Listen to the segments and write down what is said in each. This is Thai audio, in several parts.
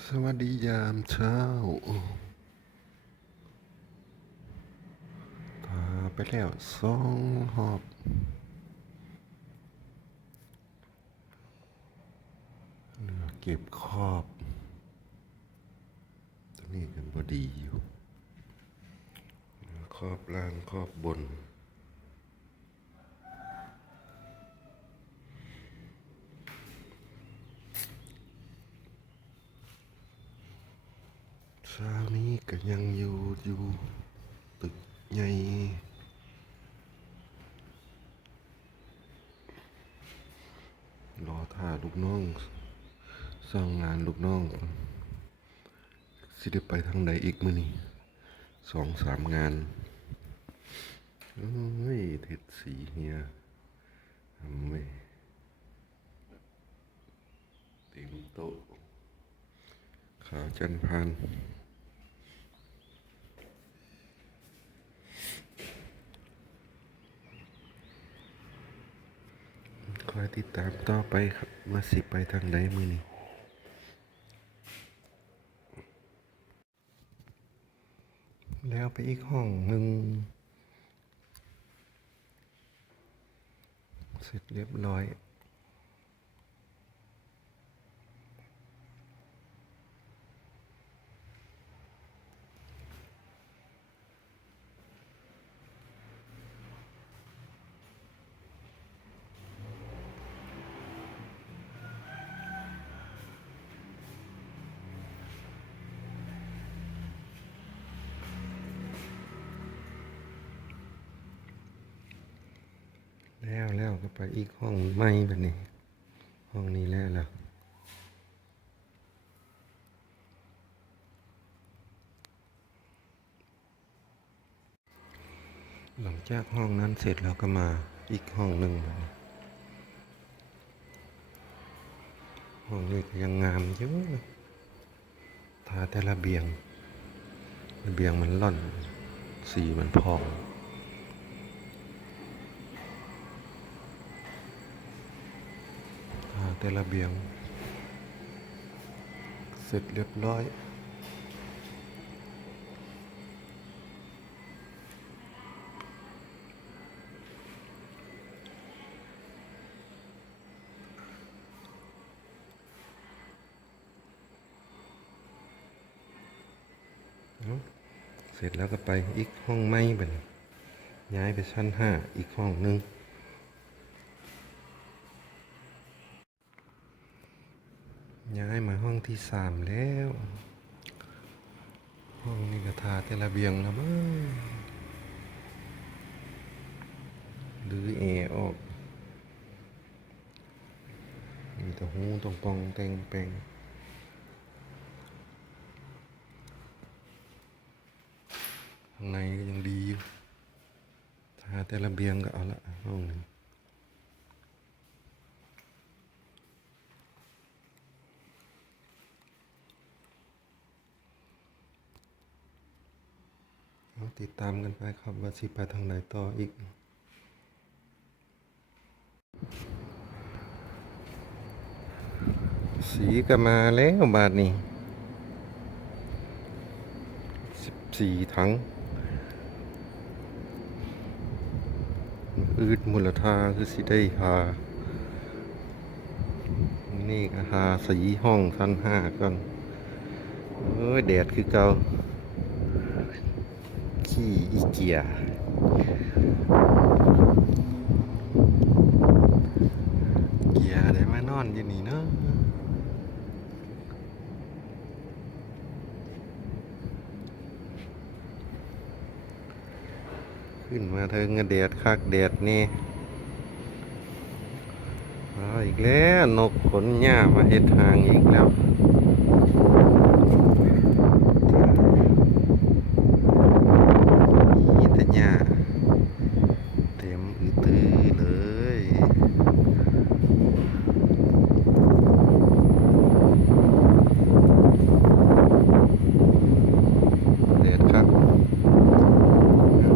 สวัสดียามเช้าพาไปแล้วสองหอบ เหลือเก็บครอบตรงนี้ยังบดีอยู่ ครอบล่างครอบบน เช้านี้ก็ยังอยู่อยู่ตึกใหญ่รอท่าลูกน้องสร้างงานลูกน้อง สิได้ไปทางใดอีกมื้อนี้สองสามงานเอ้ยเท็ดสีเฮียทำไม่เต็มโต๊ะขาจันพันค อยติดตามต่อไปครับว่าสิไปทางไหนมือนี้แล้วไปอีกห้องหนึ่งเสร็จเรียบร้อย ก็ไปอีกห้องไม่แบบนี้ ห้องนี้แล้วล่ะหลังจากห้องนั้นเสร็จแล้วก็มาอีกห้องหนึ่งห้องนี้ยังงามเยอะทาแต่ระเบียงระเบียงมันล่อน สีมันพอง ทา แต่ระเบียง เสร็จเรียบร้อยเสร็จแล้วก็ไปอีกห้องไม้เป็นย้ายไปชั้นห้าอีกห้องหนึ่ง ย้ายมาห้องที่สามแล้ว ห้องนี้ก็ทาแต่ระเบียงแล้วมั้งหรือแอออก มีแต่หูตรงปองแตงแปงข้างในก็ยังดีอยู่ถ้าแต่ระเบียงก็เอาละห้องนึ่งเอา ติดตามกันไปครับว่าสิไปทางไหนต่ออีก สีก็มาแล้วบาทนี้สิบสี่ถังอืดมูลค่าคือสิได้หานี่ก็หาสีห้องชั้นห้าก่อนเอ้ยแดดคือเก่า ขี้อีเกียเกียได้มานอนอยู่นี่เนาะขึ้นมาเทิงก็แดดคักแดดนี่เอาอีกแล้วนกขนหญ้ามาเฮ็ดทางอีกแล้วมีแต่หญ้าเต็มอือตือเลย เด็ดครับ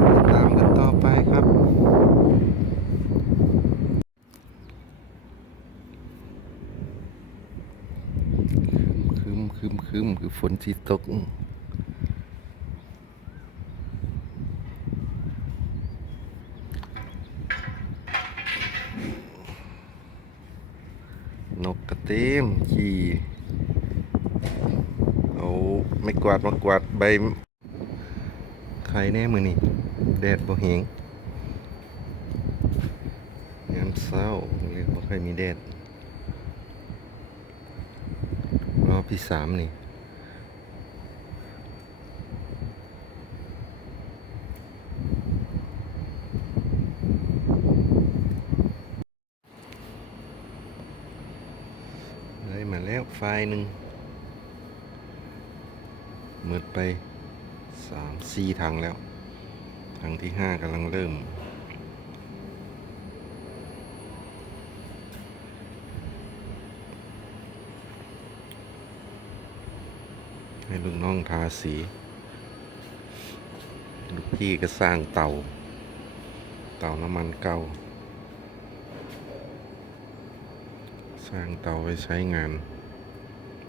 ติดตามกันต่อไปครับ คือฝนสิตก นกกระเต็มขี่เอาไม่กวาดมากวาดใบใครแน่มือนี่แดดบ่แหงยามเช้าเรียกว่าใครมีแดดรอบที่สามนี่ ได้มาแล้วไฟล์หนึ่งหมดไปสามสี่ทางแล้วทางที่ห้ากำลังเริ่ม ให้ลูกน้องทาสี ลูกพี่ก็สร้างเตา เตาน้ำมันเก่า สร้างเตาไว้ใช้งาน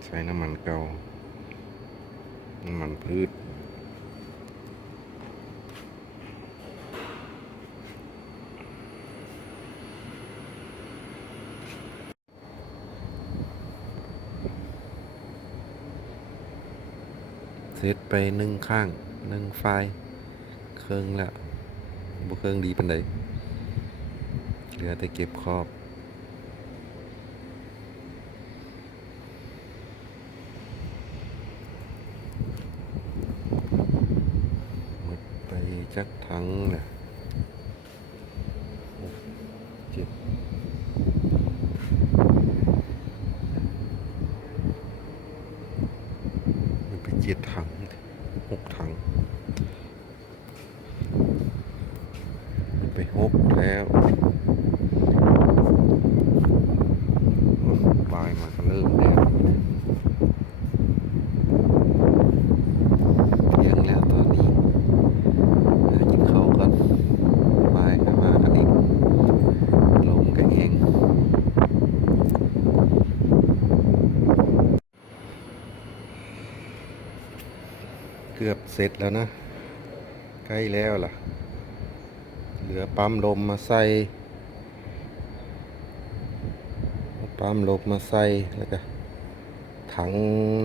ใช้น้ำมันเก่าน้ำมันพืชเสร็จไปหนึ่งข้างหนึ่งไฟเครื่องแล้วบ่เครื่องดีปันใดเหลือแต่เก็บครอบ หมดไป จักทั้งแหละหกเจ็ดหมดไปเจ็ดถังหกถังหมดไปหกแล้วโอ้บายมาก็เริ่มแล้วเที่ยงแล้วตอนนี้ หากินข้าวก่อนบายกันมากันอีกลมก็แห้งเกือบเสร็จแล้วนะ ใกล้แล้วล่ะ เหลือปั๊มลมมาใส่ปั๊มลมมาใส่แล้วก็ถัง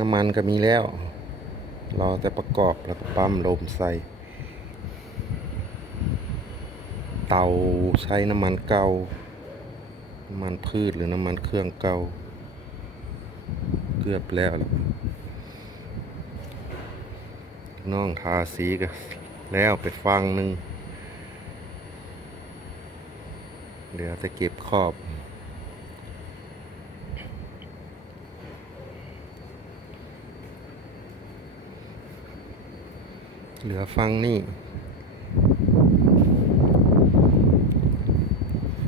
น้ำมันก็มีแล้ว รอแต่ประกอบแล้วก็ปั๊มลมใส่ เตาใช้น้ำมันเก่าน้ำมันพืชหรือน้ำมันเครื่องเก่า เกือบแล้วล่ะ น้องทาสีก็แล้วไปฟังหนึ่งเดี๋ยวจะเก็บขอบ เหลือฟังนี่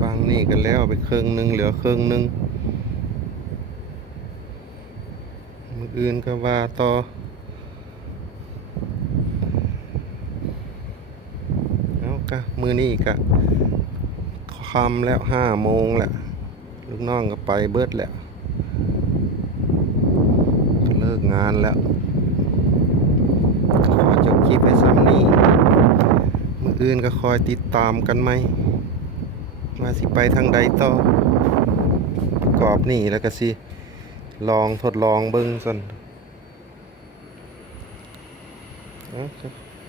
ฟังนี่กันแล้วไปครึ่งหนึ่งเหลือครึ่งหนึ่งมืออื่นก็ว่าต่อแล้ว ก็มือนี่ก็คำแล้วห้าโมงแล้วลูกน้องก็ไปเบิดแล้วเลิกงานแล้ว ขอจบคลิปไปซ้ำนี้มืออื่นก็คอยติดตามกันไหมว่าสิไปทางใดต่อประกอบนี่แล้วก็สิ ลองทดลองเบิ้งสัน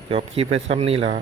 จบคลิปไปซ้ำนี่ละ